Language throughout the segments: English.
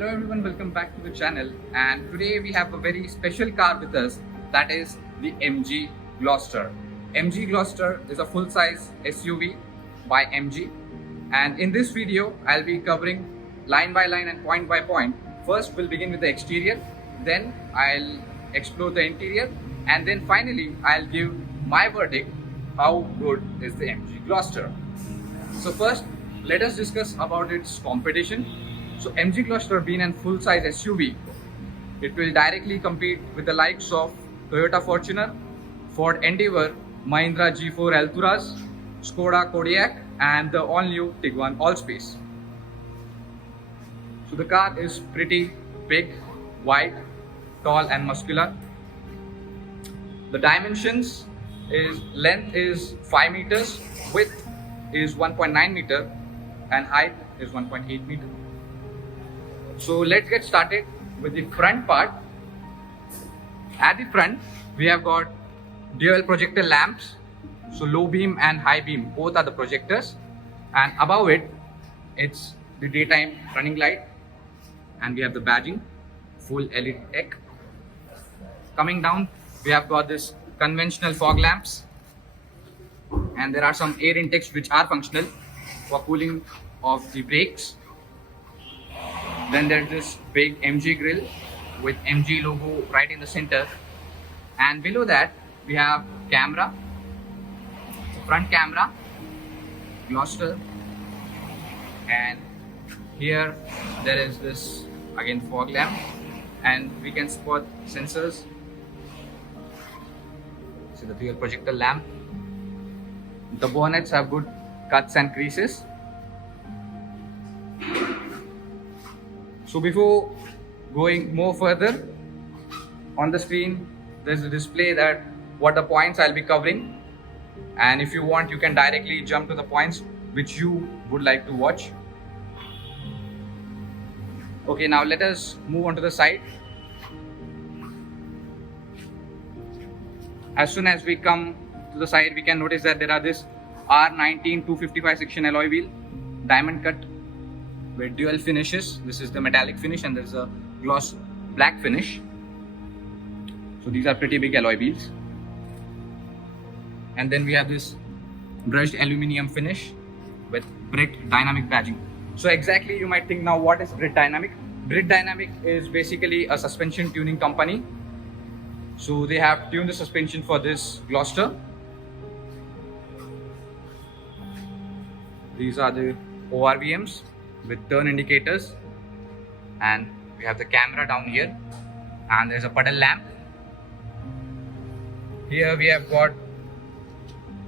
Hello everyone, welcome back to the channel, and today we have a very special car with us, that is the MG Gloster. MG Gloster is a full-size SUV by MG, and in this video I'll be covering line by line and point by point. First we'll begin with the exterior, then I'll explore the interior, and then finally I'll give my verdict how good is the MG Gloster. So first, let us discuss about its competition. So MG Gloster being a full-size SUV, it will directly compete with the likes of Toyota Fortuner, Ford Endeavour, Mahindra G4 Alturas, Skoda Kodiaq, and the all-new Tiguan Allspace. So the car is pretty big, wide, tall and muscular. The dimensions is length is 5 meters, width is 1.9 meter, and height is 1.8 meter. So let's get started with the front part. At the front, we have got dual projector lamps. So low beam and high beam, both are the projectors. And above it, it's the daytime running light. And we have the badging, full LED tech. Coming down, we have got this conventional fog lamps. And there are some air intakes which are functional for cooling of the brakes. Then there's this big MG grille with MG logo right in the center, and below that we have camera, front camera, Gloster, and here there is this again fog lamp, and we can spot sensors. See the dual projector lamp. The bonnets have good cuts and creases. So before going more further, on the screen there's a display that what the points I'll be covering, and if you want you can directly jump to the points which you would like to watch. Okay, now let us move on to the side. As soon as we come to the side, we can notice that there are this R19 255 section alloy wheel, diamond cut with dual finishes. This is the metallic finish and there's a gloss black finish. So these are pretty big alloy wheels. And then we have this brushed aluminum finish with Brit Dynamic badging. So exactly you might think now, what is Brit Dynamic? Brit Dynamic is basically a suspension tuning company. So they have tuned the suspension for this Gloster. These are the ORVMs with turn indicators, and we have the camera down here, and there's a puddle lamp. Here we have got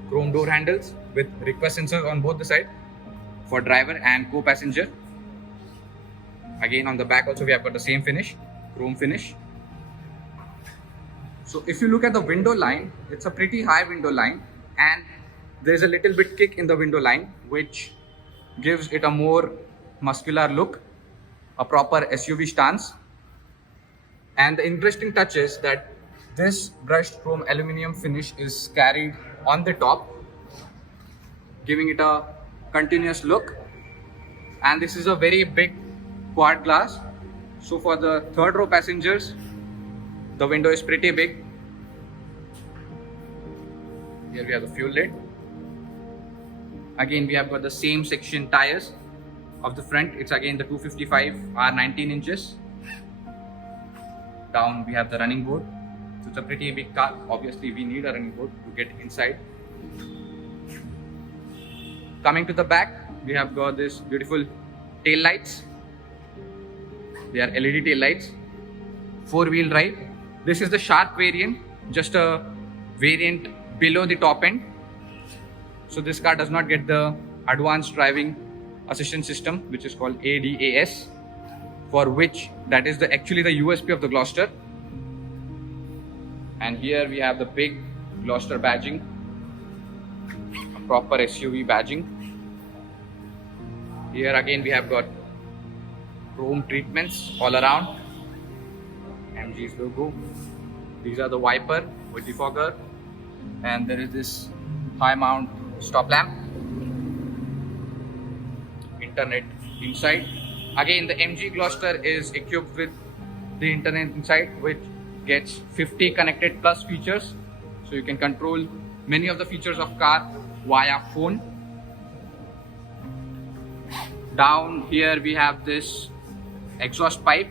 chrome door handles with request sensors on both the side for driver and co-passenger. Again on the back also we have got the same finish, chrome finish. So if you look at the window line, it's a pretty high window line, and there's a little bit kick in the window line which gives it a more muscular look, a proper SUV stance. And the interesting touch is that this brushed chrome aluminum finish is carried on the top, giving it a continuous look. And this is a very big quad glass, so for the third row passengers the window is pretty big. Here we have the fuel lid. Again we have got the same section tires of the front. It's again the 255 R19 inches. Down we have the running board. So it's a pretty big car. Obviously we need a running board to get inside. Coming to the back, we have got this beautiful tail lights. They are LED tail lights. 4-wheel drive. This is the Sharp variant, just a variant below the top end. So this car does not get the advanced driving assistance system, which is called ADAS, for which that is actually the USP of the Gloster. And here we have the big Gloster badging, a proper SUV badging. Here again we have got chrome treatments all around, MG's logo. These are the wiper with defogger, and there is this high mount stop lamp, internet inside. Again, the MG Gloster is equipped with the internet inside, which gets 50 connected plus features. So you can control many of the features of car via phone. Down here we have this exhaust pipe.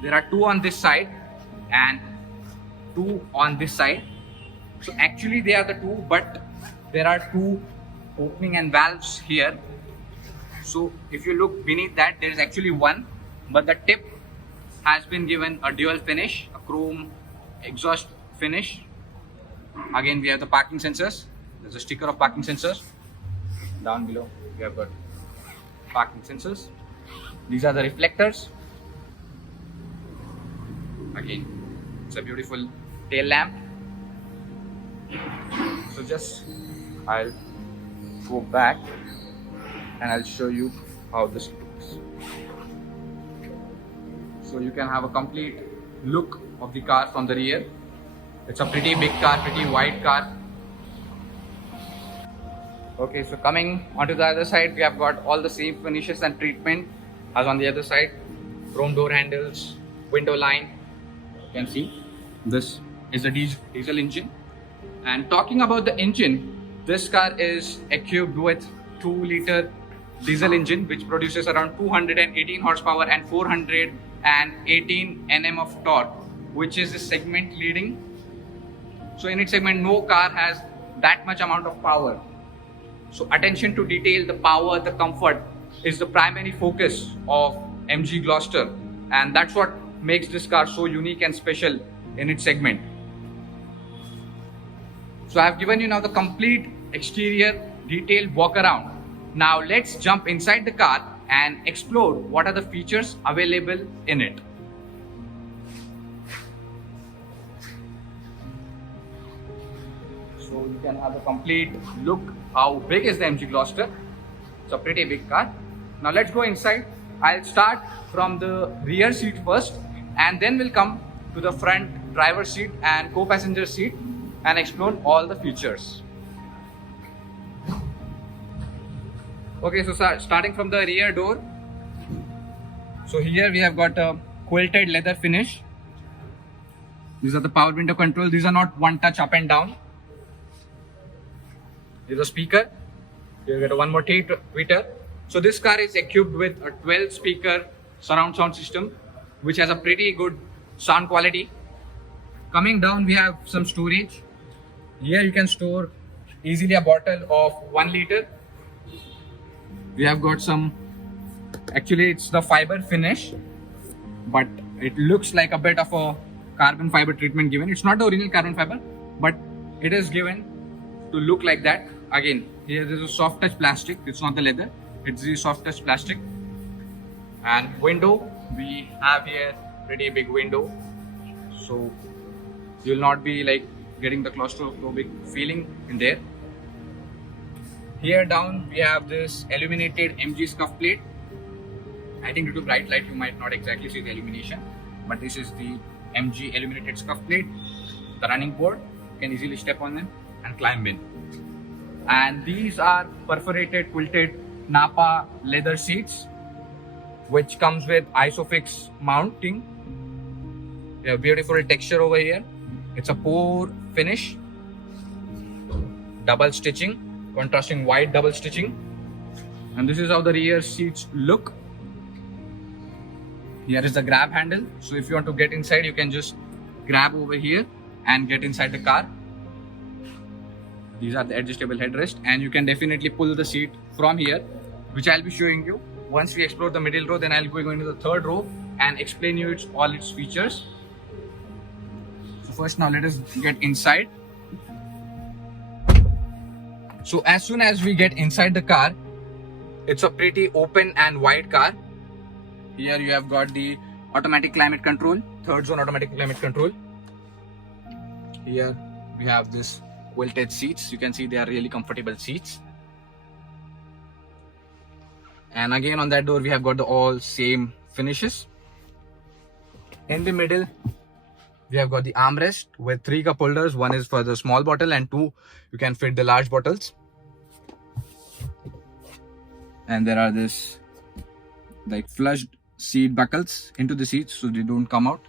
There are two on this side and two on this side. So actually they are the two, but there are two opening and valves here. So if you look beneath that, there is actually one, but the tip has been given a dual finish, a chrome exhaust finish. Again, we have the parking sensors. There's a sticker of parking sensors. Down below we have got parking sensors. These are the reflectors. Again, it's a beautiful tail lamp. So just I'll go back and I'll show you how this looks. So you can have a complete look of the car from the rear. It's a pretty big car, pretty wide car. Okay, so coming onto the other side, we have got all the same finishes and treatment as on the other side. Chrome door handles, window line. You can see this is a diesel engine. And talking about the engine, this car is equipped with 2-liter diesel engine which produces around 218 horsepower and 418 Nm of torque, which is the segment leading. So in its segment, no car has that much amount of power. So attention to detail, the power, the comfort is the primary focus of MG Gloster, and that's what makes this car so unique and special in its segment. So I have given you now the complete exterior detailed walk around. Now let's jump inside the car and explore what are the features available in it. So you can have a complete look how big is the MG Gloster. It's a pretty big car. Now let's go inside. I'll start from the rear seat first and then we'll come to the front driver seat and co-passenger seat and explore all the features. Okay, so starting from the rear door. So here we have got a quilted leather finish. These are the power window control. These are not one touch up and down. There's a speaker. You get a one more tweeter. So this car is equipped with a 12 speaker surround sound system, which has a pretty good sound quality. Coming down, we have some storage. Here you can store easily a bottle of 1 liter. We have got some, actually it's the fiber finish, but it looks like a bit of a carbon fiber treatment given. It's not the original carbon fiber, but it is given to look like that. Again, here is a soft touch plastic. It's not the leather, it's the soft touch plastic. And window, we have here pretty big window, so you'll not be like getting the claustrophobic feeling in there. Here down we have this illuminated MG scuff plate. I think due to bright light you might not exactly see the illumination, but this is the MG illuminated scuff plate. The running board, you can easily step on them and climb in. And these are perforated quilted Napa leather seats, which comes with Isofix mounting. You have beautiful texture over here. It's a pour finish, double stitching, contrasting white double stitching. And this is how the rear seats look. Here is the grab handle. So if you want to get inside, you can just grab over here and get inside the car. These are the adjustable headrest, and you can definitely pull the seat from here, which I'll be showing you. Once we explore the middle row, then I'll go into the third row and explain you all its features. So first, now let us get inside. So as soon as we get inside the car, it's a pretty open and wide car. Here you have got the automatic climate control, third zone automatic climate control. Here we have this quilted seats. You can see they are really comfortable seats. And again on that door we have got the all same finishes. In the middle we have got the armrest with 3 cup holders. One is for the small bottle and 2 you can fit the large bottles. And there are this like flushed seat buckles into the seats so they don't come out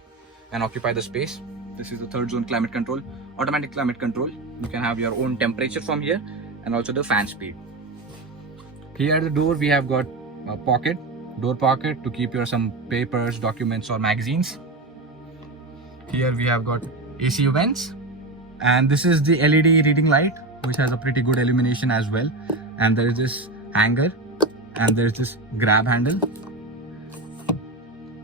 and occupy the space. This is the third zone climate control, automatic climate control. You can have your own temperature from here and also the fan speed. Here at the door we have got a pocket, door pocket to keep your some papers, documents or magazines. Here we have got AC vents, and this is the LED reading light which has a pretty good illumination as well. And there is this hanger and there's this grab handle.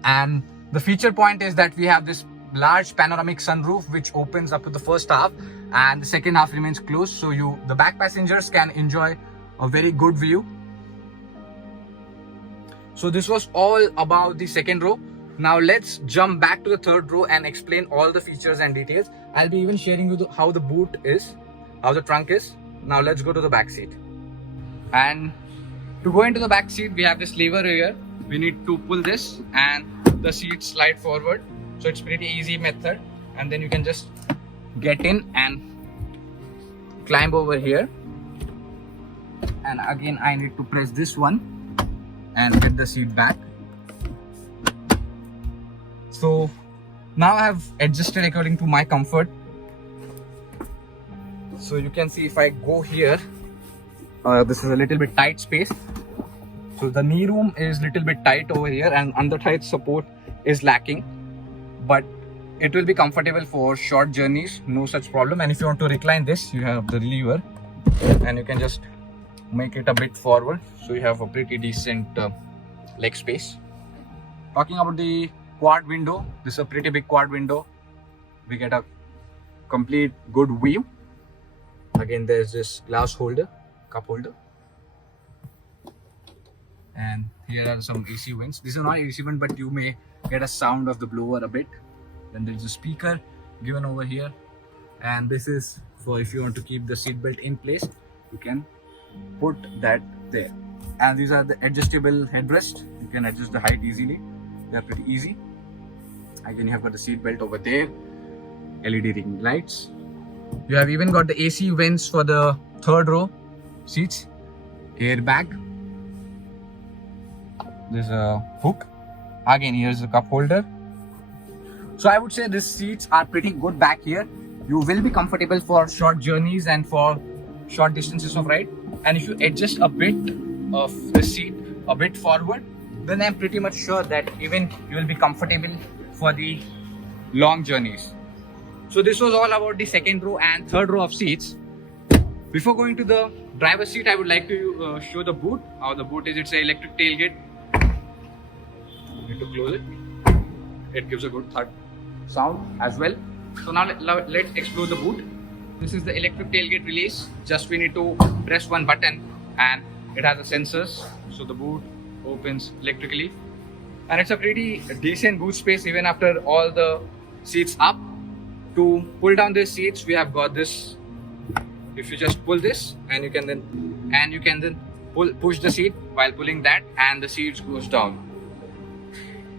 And the feature point is that we have this large panoramic sunroof which opens up to the first half and the second half remains closed, so the back passengers can enjoy a very good view. So this was all about the second row. Now let's jump back to the third row and explain all the features and details. I'll be even sharing you how the boot is, how the trunk is. Now let's go to the back seat. And to go into the back seat, we have this lever here. We need to pull this and the seat slide forward. So it's pretty easy method. And then you can just get in and climb over here. And again, I need to press this one and get the seat back. So now I have adjusted according to my comfort. So you can see if I go here, this is a little bit tight space. So the knee room is little bit tight over here and under tight support is lacking, but it will be comfortable for short journeys, no such problem. And if you want to recline this, you have the lever and you can just make it a bit forward, so you have a pretty decent leg space. Talking about the quad window, this is a pretty big quad window. We get a complete good view. Again, there's this glass holder, cup holder, and here are some AC vents. These are not AC vents, but you may get a sound of the blower a bit. Then there's a speaker given over here, and this is for if you want to keep the seat belt in place, you can put that there. And these are the adjustable headrest. You can adjust the height easily. They're pretty easy. Again, you have got the seat belt over there, LED ring lights. You have even got the AC vents for the third row seats, airbag. There's a hook. Again, here's a cup holder. So I would say these seats are pretty good back here. You will be comfortable for short journeys and for short distances of ride. And if you adjust a bit of the seat a bit forward, then I'm pretty much sure that even you will be comfortable for the long journeys. So this was all about the second row and third row of seats. Before going to the driver's seat, I would like to show the boot. How the boot is, it's an electric tailgate. Need to close it. It gives a good thud sound as well. So now let's explore the boot. This is the electric tailgate release. Just we need to press one button and it has the sensors. So the boot opens electrically. And it's a pretty decent boot space even after all the seats up. To pull down these seats, we have got this. If you just pull this and you can then push the seat while pulling that, and the seat goes down.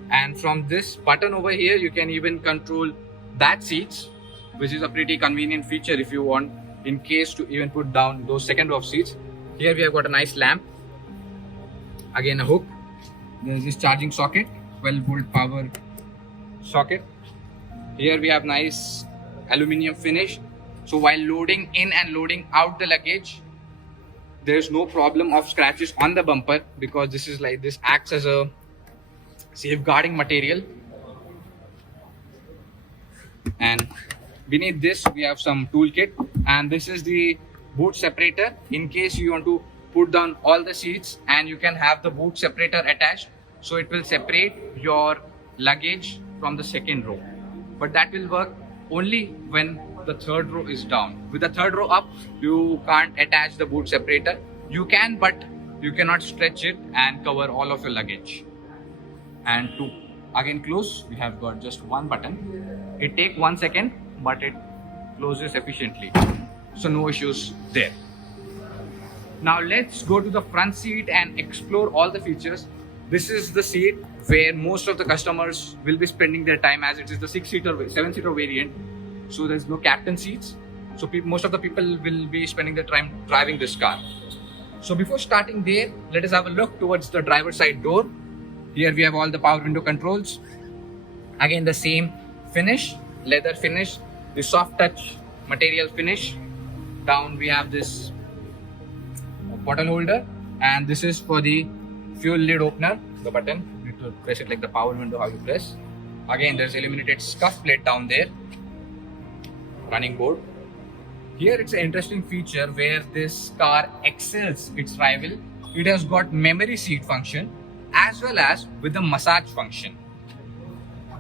And from this button over here, you can even control that seats, which is a pretty convenient feature if you want in case to even put down those second row of seats. Here we have got a nice lamp. Again, a hook. There is this charging socket, 12-volt power socket. Here we have nice aluminium finish. So while loading in and loading out the luggage, there is no problem of scratches on the bumper, because this acts as a safeguarding material. And beneath this we have some toolkit, and this is the boot separator in case you want to put down all the seats, and you can have the boot separator attached, so it will separate your luggage from the second row. But that will work only when the third row is down. With the third row up, you can't attach the boot separator. You can, but you cannot stretch it and cover all of your luggage. And to again close, we have got just one button. It takes 1 second, but it closes efficiently. So no issues there. Now let's go to the front seat and explore all the features. This is the seat where most of the customers will be spending their time, as it is the 7-seater variant. So there's no captain seats. So most of the people will be spending their time driving this car. So before starting there, let us have a look towards the driver's side door. Here we have all the power window controls. Again, the same finish, leather finish, the soft touch material finish. Down we have this bottle holder, and this is for the fuel lid opener, the button. You need to press it like the power window, how you press. Again, there's illuminated scuff plate down there, running board. Here it's an interesting feature where this car excels its rival. It has got memory seat function as well as with the massage function.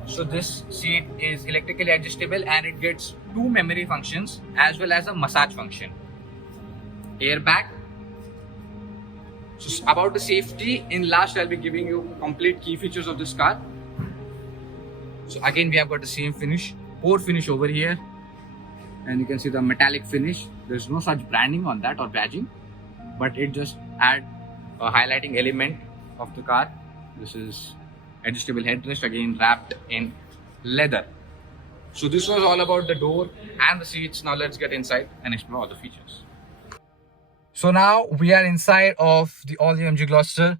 So this seat is electrically adjustable and it gets two memory functions as well as a massage function. Airbag. So about the safety, in last I'll be giving you complete key features of this car. So again we have got the same finish, pour finish over here, and you can see the metallic finish. There's no such branding on that or badging, but it just adds a highlighting element of the car. This is adjustable headrest, again wrapped in leather. So this was all about the door and the seats. Now let's get inside and explore all the features. So now we are inside of the all-new MG Gloucester.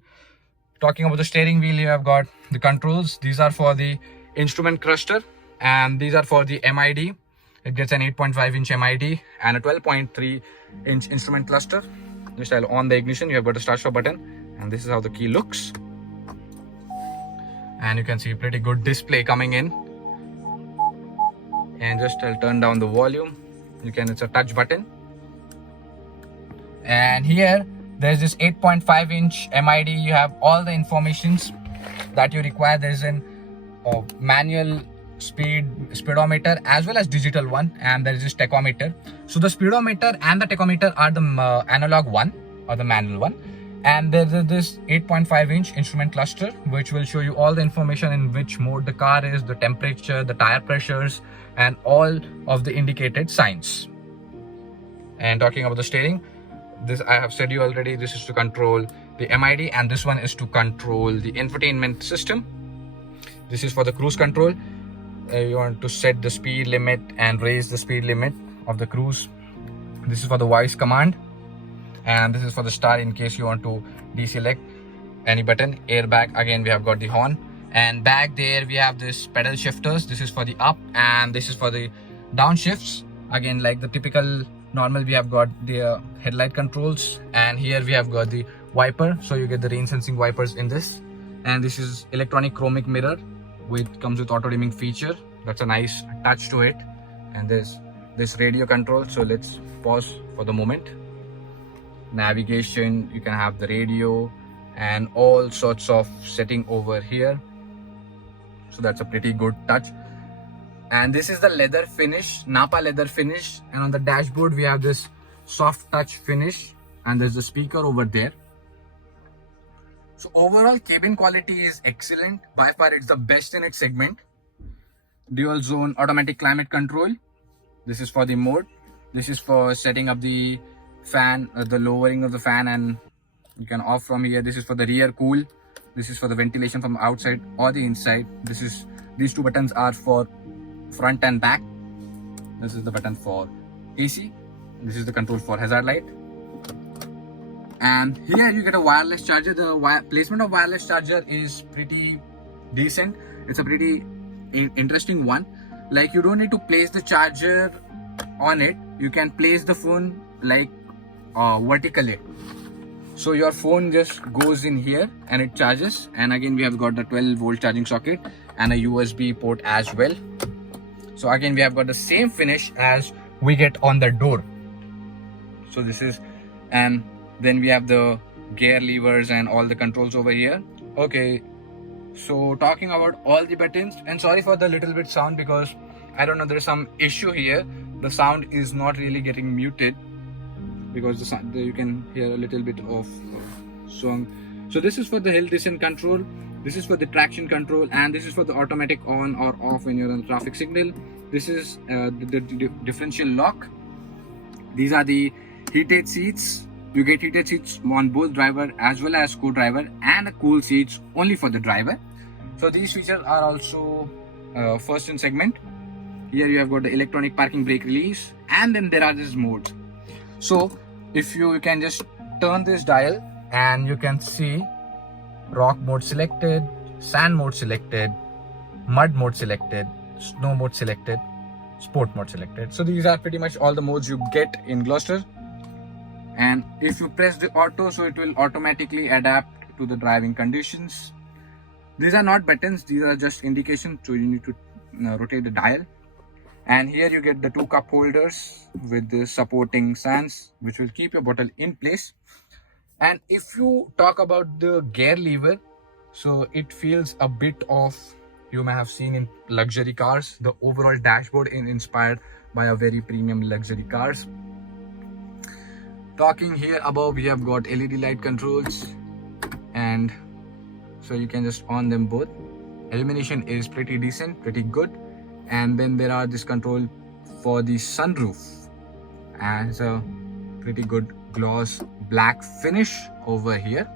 Talking about the steering wheel, you have got the controls. These are for the instrument cluster and these are for the MID. It gets an 8.5-inch MID and a 12.3-inch instrument cluster. Just I'll on the ignition, you have got a start stop button, and this is how the key looks. And you can see pretty good display coming in. And just I'll turn down the volume. It's a touch button. And here there's this 8.5-inch MID. You have all the informations that you require. There's an manual speedometer as well as digital one, and there is this tachometer. So the speedometer and the tachometer are the analog one or the manual one, and there is this 8.5-inch instrument cluster which will show you all the information in which mode the car is, the temperature, the tire pressures, and all of the indicated signs. And talking about the steering, this I have said you already, this is to control the MID and this one is to control the infotainment system. This is for the cruise control. You want to set the speed limit and raise the speed limit of the cruise. This is for the voice command, and this is for the start in case you want to deselect any button. Airbag, again we have got the horn, and back there we have this pedal shifters. This is for the up and this is for the down shifts. Again, like the typical normal, we have got the headlight controls, and here we have got the wiper, so you get the rain sensing wipers in this. And this is electronic chromic mirror which comes with auto dimming feature. That's a nice touch to it. And there's this radio control, so let's pause for the moment. Navigation, you can have the radio and all sorts of setting over here, so that's a pretty good touch. And this is the leather finish, Napa leather finish, and on the dashboard we have this soft touch finish, and there's the speaker over there. So overall cabin quality is excellent. By far it's the best in its segment. Dual zone automatic climate control. This is for the mode. This is for setting up the fan, the lowering of the fan, and you can off from here. This is for the rear cool. This is for the ventilation from outside or the inside. These two buttons are for front and back. This is the button for AC. This is the control for hazard light. And here you get a wireless charger. The placement of wireless charger is pretty decent. It's a pretty interesting one. Like, you don't need to place the charger on it. You can place the phone like vertically. So your phone just goes in here and it charges. And again we have got the 12-volt charging socket and a USB port as well. So again we have got the same finish as we get on the door. So this is, and then we have the gear levers and all the controls over here. Okay, so talking about all the buttons, and sorry for the little bit sound because I don't know, there's some issue here. The sound is not really getting muted because the sound, you can hear a little bit of song. So this is for the hill descent control, this is for the traction control, and this is for the automatic on or off when you're on traffic signal. This is the differential lock. These are the heated seats. You get heated seats on both driver as well as co-driver, and cool seats only for the driver. So these features are also first in segment. Here you have got the electronic parking brake release, and then there are these modes. So if you can just turn this dial and you can see rock mode selected, sand mode selected, mud mode selected, snow mode selected, sport mode selected. So these are pretty much all the modes you get in Gloster. And if you press the auto, so it will automatically adapt to the driving conditions. These are not buttons, these are just indications, so you need to rotate the dial. And here you get the 2 cup holders with the supporting sands, which will keep your bottle in place. And if you talk about the gear lever, so it feels a bit of, you may have seen in luxury cars, the overall dashboard is inspired by a very premium luxury cars. Talking here above, we have got LED light controls, and so you can just on them both. Illumination is pretty decent, pretty good. And then there are this control for the sunroof, and it's a pretty good gloss black finish over here.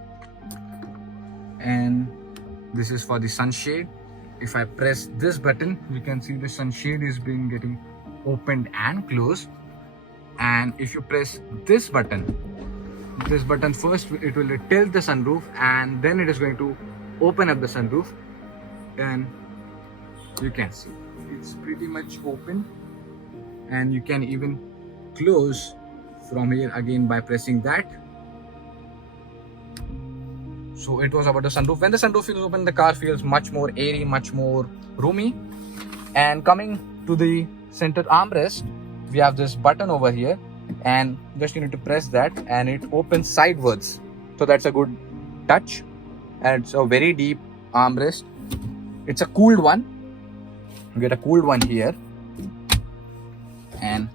And this is for the sunshade. If I press this button, you can see the sunshade is being getting opened and closed. And if you press this button first, it will tilt the sunroof, and then it is going to open up the sunroof. And you can see it's pretty much open, and you can even close from here again by pressing that. So it was about the sunroof. When the sunroof is open, the car feels much more airy, much more roomy. And coming to the center armrest, we have this button over here, and just you need to press that and it opens sidewards. So that's a good touch, and it's a very deep armrest. It's a cooled one. You get a cooled one here, and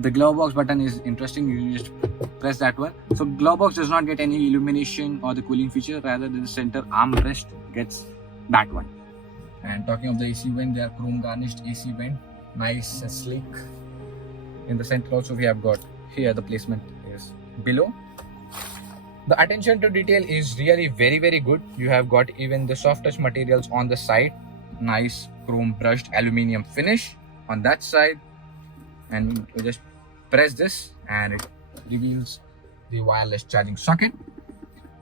the glove box button is interesting. You just press that one. So glove box does not get any illumination or the cooling feature, rather than the center armrest gets that one. And talking of the AC vent, they are chrome garnished AC vent, nice and sleek. In the center also we have got here, the placement is below. The attention to detail is really very good. You have got even the soft touch materials on the side, nice chrome brushed aluminium finish on that side. And you just press this and it reveals the wireless charging socket.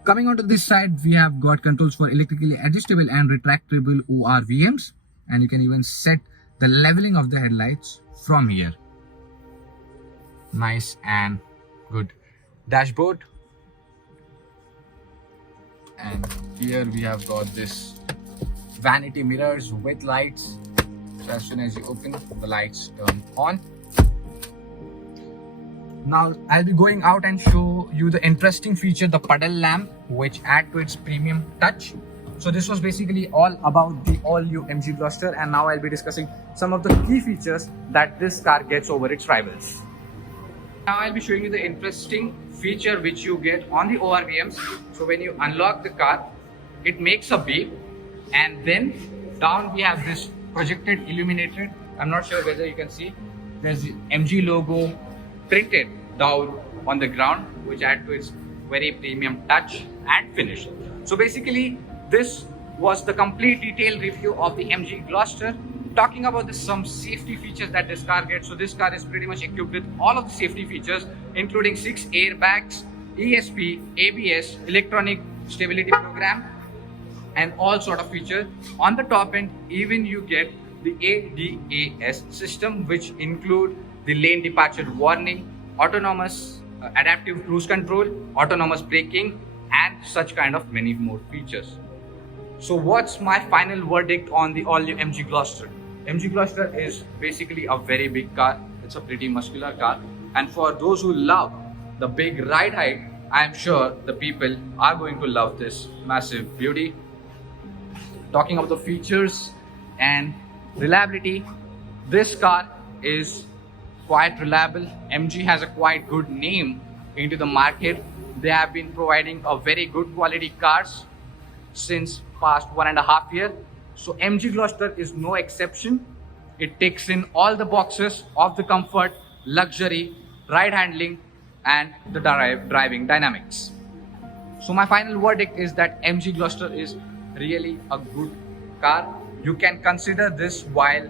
Coming onto this side, we have got controls for electrically adjustable and retractable ORVMs, and you can even set the leveling of the headlights from here. Nice and good dashboard. And here we have got this vanity mirrors with lights. So as soon as you open, the lights turn on. Now I'll be going out and show you the interesting feature, the puddle lamp, which add to its premium touch. So this was basically all about the all-new MG Gloster, and now I'll be discussing some of the key features that this car gets over its rivals. Now I'll be showing you the interesting feature which you get on the ORVMs. So when you unlock the car, it makes a beep, and then down we have this projected illuminated. I'm not sure whether you can see. There's the MG logo printed down on the ground, which add to its very premium touch and finish. So basically, this was the complete detailed review of the MG Gloster. Talking about some safety features that this car gets. So this car is pretty much equipped with all of the safety features, including 6 airbags, ESP, ABS, electronic stability program, and all sort of features. On the top end, even you get the ADAS system, which include the lane departure warning, autonomous adaptive cruise control, autonomous braking, and such kind of many more features. So what's my final verdict on the all-new MG Gloster? MG Gloster is basically a very big car. It's a pretty muscular car, and for those who love the big ride height, I am sure the people are going to love this massive beauty. Talking about the features and reliability, this car is quite reliable. MG has a quite good name into the market. They have been providing a very good quality cars since past 1.5 years. So MG Gloster is no exception. It takes in all the boxes of the comfort, luxury, ride handling, and the driving dynamics. So my final verdict is that MG Gloster is really a good car. You can consider this while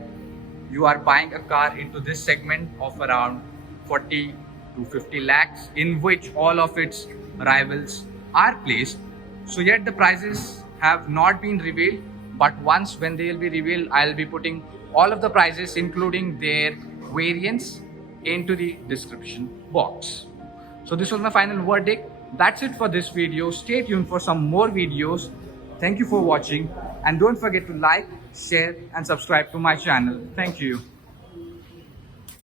you are buying a car into this segment of around 40 to 50 lakhs, in which all of its rivals are placed. So yet the prices have not been revealed, but once when they will be revealed, I'll be putting all of the prices including their variants into the description box. So this was my final verdict. That's it for this video. Stay tuned for some more videos. Thank you for watching, and don't forget to like, share and subscribe to my channel. Thank you.